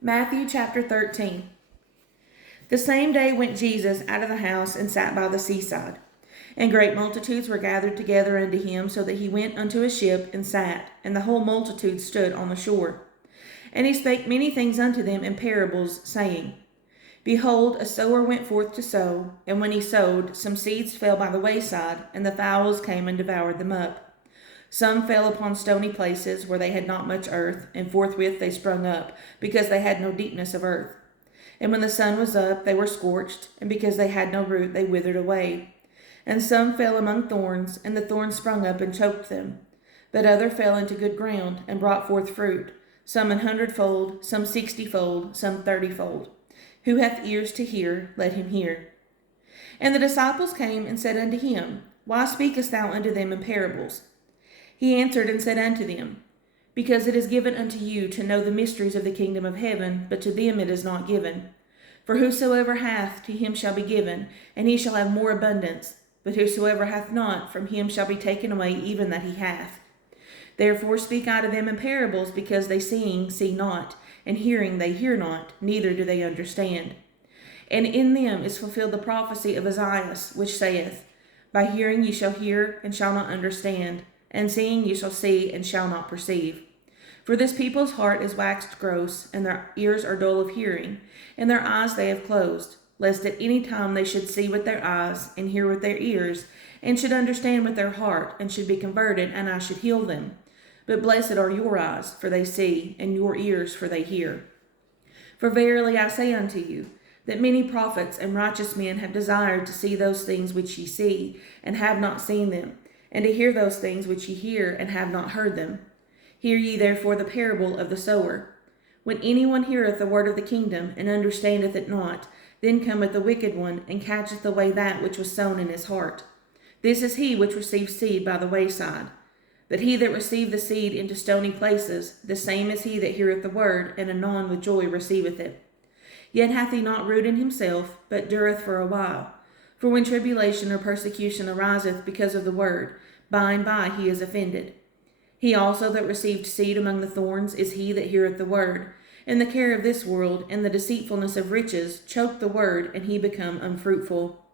Matthew chapter 13. The same day went Jesus out of the house and sat by the seaside. And great multitudes were gathered together unto him, so that he went unto a ship and sat, and the whole multitude stood on the shore. And he spake many things unto them in parables, saying, Behold, a sower went forth to sow, and when he sowed, some seeds fell by the wayside, and the fowls came and devoured them up. Some fell upon stony places where they had not much earth, and forthwith they sprung up, because they had no deepness of earth. And when the sun was up, they were scorched, and because they had no root, they withered away. And some fell among thorns, and the thorns sprung up and choked them. But other fell into good ground, and brought forth fruit, some 100-fold, some 60-fold, some 30-fold. Who hath ears to hear, let him hear. And the disciples came and said unto him, Why speakest thou unto them in parables? He answered and said unto them, Because it is given unto you to know the mysteries of the kingdom of heaven, but to them it is not given. For whosoever hath, to him shall be given, and he shall have more abundance. But whosoever hath not, from him shall be taken away even that he hath. Therefore speak I to them in parables, because they seeing see not, and hearing they hear not, neither do they understand. And in them is fulfilled the prophecy of Isaiah, which saith, By hearing ye shall hear, and shall not understand, and seeing ye shall see, and shall not perceive. For this people's heart is waxed gross, and their ears are dull of hearing, and their eyes they have closed, lest at any time they should see with their eyes, and hear with their ears, and should understand with their heart, and should be converted, and I should heal them. But blessed are your eyes, for they see, and your ears, for they hear. For verily I say unto you, that many prophets and righteous men have desired to see those things which ye see, and have not seen them, and to hear those things which ye hear, and have not heard them. Hear ye therefore the parable of the sower. When anyone heareth the word of the kingdom, and understandeth it not, then cometh the wicked one, and catcheth away that which was sown in his heart. This is he which received seed by the wayside. But he that received the seed into stony places, the same is he that heareth the word, and anon with joy receiveth it. Yet hath he not root in himself, but dureth for a while. For when tribulation or persecution ariseth because of the word, by and by he is offended. He also that received seed among the thorns is he that heareth the word, and the care of this world and the deceitfulness of riches choke the word, and he become unfruitful.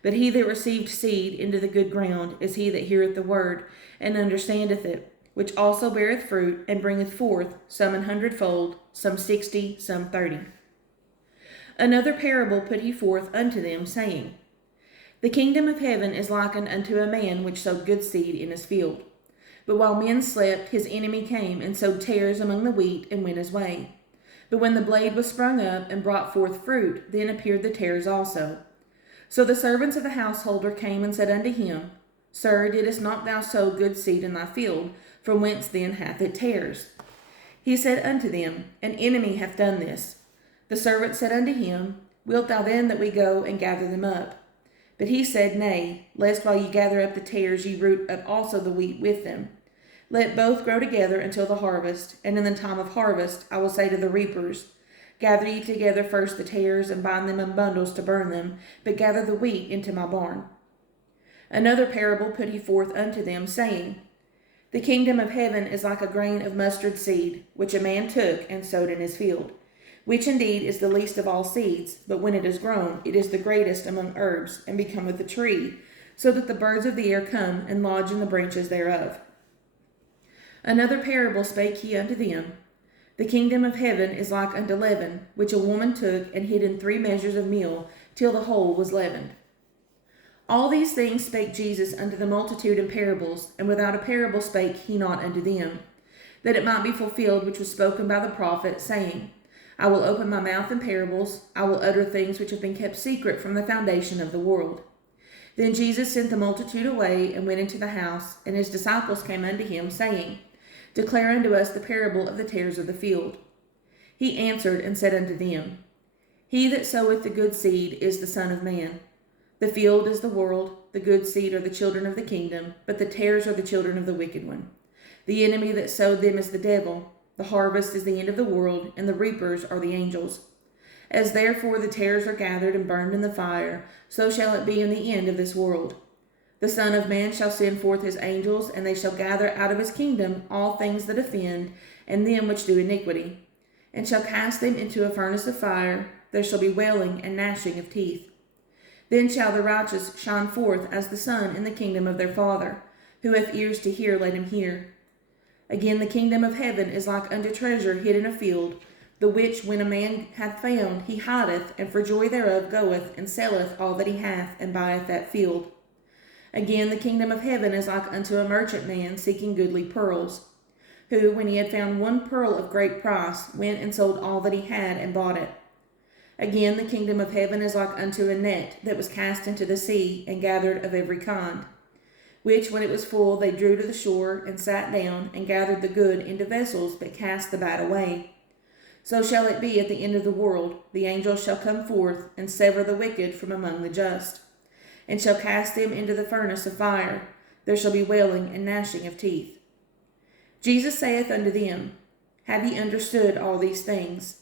But he that received seed into the good ground is he that heareth the word, and understandeth it, which also beareth fruit, and bringeth forth some 100-fold, some 60, some 30. Another parable put he forth unto them, saying, The kingdom of heaven is likened unto a man which sowed good seed in his field. But while men slept, his enemy came and sowed tares among the wheat, and went his way. But when the blade was sprung up and brought forth fruit, then appeared the tares also. So the servants of the householder came and said unto him, Sir, didst not thou sow good seed in thy field? From whence then hath it tares? He said unto them, An enemy hath done this. The servant said unto him, Wilt thou then that we go and gather them up? But he said, Nay, lest while ye gather up the tares ye root up also the wheat with them. Let both grow together until the harvest, and in the time of harvest I will say to the reapers, Gather ye together first the tares, and bind them in bundles to burn them, but gather the wheat into my barn. Another parable put he forth unto them, saying, The kingdom of heaven is like a grain of mustard seed, which a man took and sowed in his field, which indeed is the least of all seeds, but when it is grown, it is the greatest among herbs, and becometh a tree, so that the birds of the air come and lodge in the branches thereof. Another parable spake he unto them, The kingdom of heaven is like unto leaven, which a woman took and hid in 3 measures of meal, till the whole was leavened. All these things spake Jesus unto the multitude in parables, and without a parable spake he not unto them, that it might be fulfilled which was spoken by the prophet, saying, I will open my mouth in parables, I will utter things which have been kept secret from the foundation of the world. Then Jesus sent the multitude away, and went into the house, and his disciples came unto him, saying, Declare unto us the parable of the tares of the field. He answered and said unto them, He that soweth the good seed is the Son of Man. The field is the world, the good seed are the children of the kingdom, but the tares are the children of the wicked one. The enemy that sowed them is the devil. The harvest is the end of the world, and the reapers are the angels. As therefore the tares are gathered and burned in the fire, so shall it be in the end of this world. The Son of Man shall send forth his angels, and they shall gather out of his kingdom all things that offend, and them which do iniquity, and shall cast them into a furnace of fire. There shall be wailing and gnashing of teeth. Then shall the righteous shine forth as the sun in the kingdom of their Father. Who hath ears to hear, let him hear. Again, the kingdom of heaven is like unto treasure hid in a field, the which when a man hath found, he hideth, and for joy thereof goeth and selleth all that he hath, and buyeth that field. Again, the kingdom of heaven is like unto a merchant man seeking goodly pearls, who, when he had found one pearl of great price, went and sold all that he had, and bought it. Again, the kingdom of heaven is like unto a net that was cast into the sea, and gathered of every kind, which, when it was full, they drew to the shore, and sat down, and gathered the good into vessels, but cast the bad away. So shall it be at the end of the world. The angels shall come forth, and sever the wicked from among the just, and shall cast them into the furnace of fire. There shall be wailing and gnashing of teeth. Jesus saith unto them, Have ye understood all these things?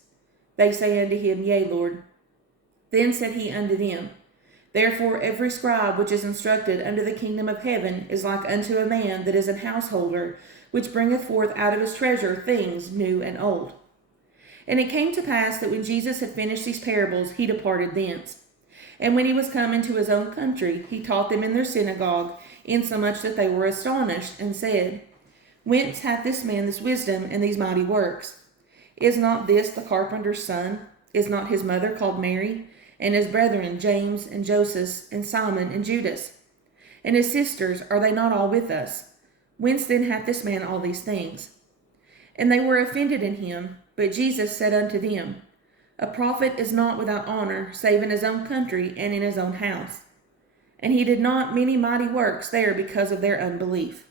They say unto him, Yea, Lord. Then said he unto them, Therefore every scribe which is instructed unto the kingdom of heaven is like unto a man that is an householder, which bringeth forth out of his treasure things new and old. And it came to pass that when Jesus had finished these parables, he departed thence. And when he was come into his own country, he taught them in their synagogue, insomuch that they were astonished, and said, Whence hath this man this wisdom and these mighty works? Is not this the carpenter's son? Is not his mother called Mary? And his brethren James and Joseph and Simon and Judas? And his sisters, are they not all with us? Whence then hath this man all these things? And they were offended in him. But Jesus said unto them, A prophet is not without honor, save in his own country and in his own house. And he did not many mighty works there because of their unbelief.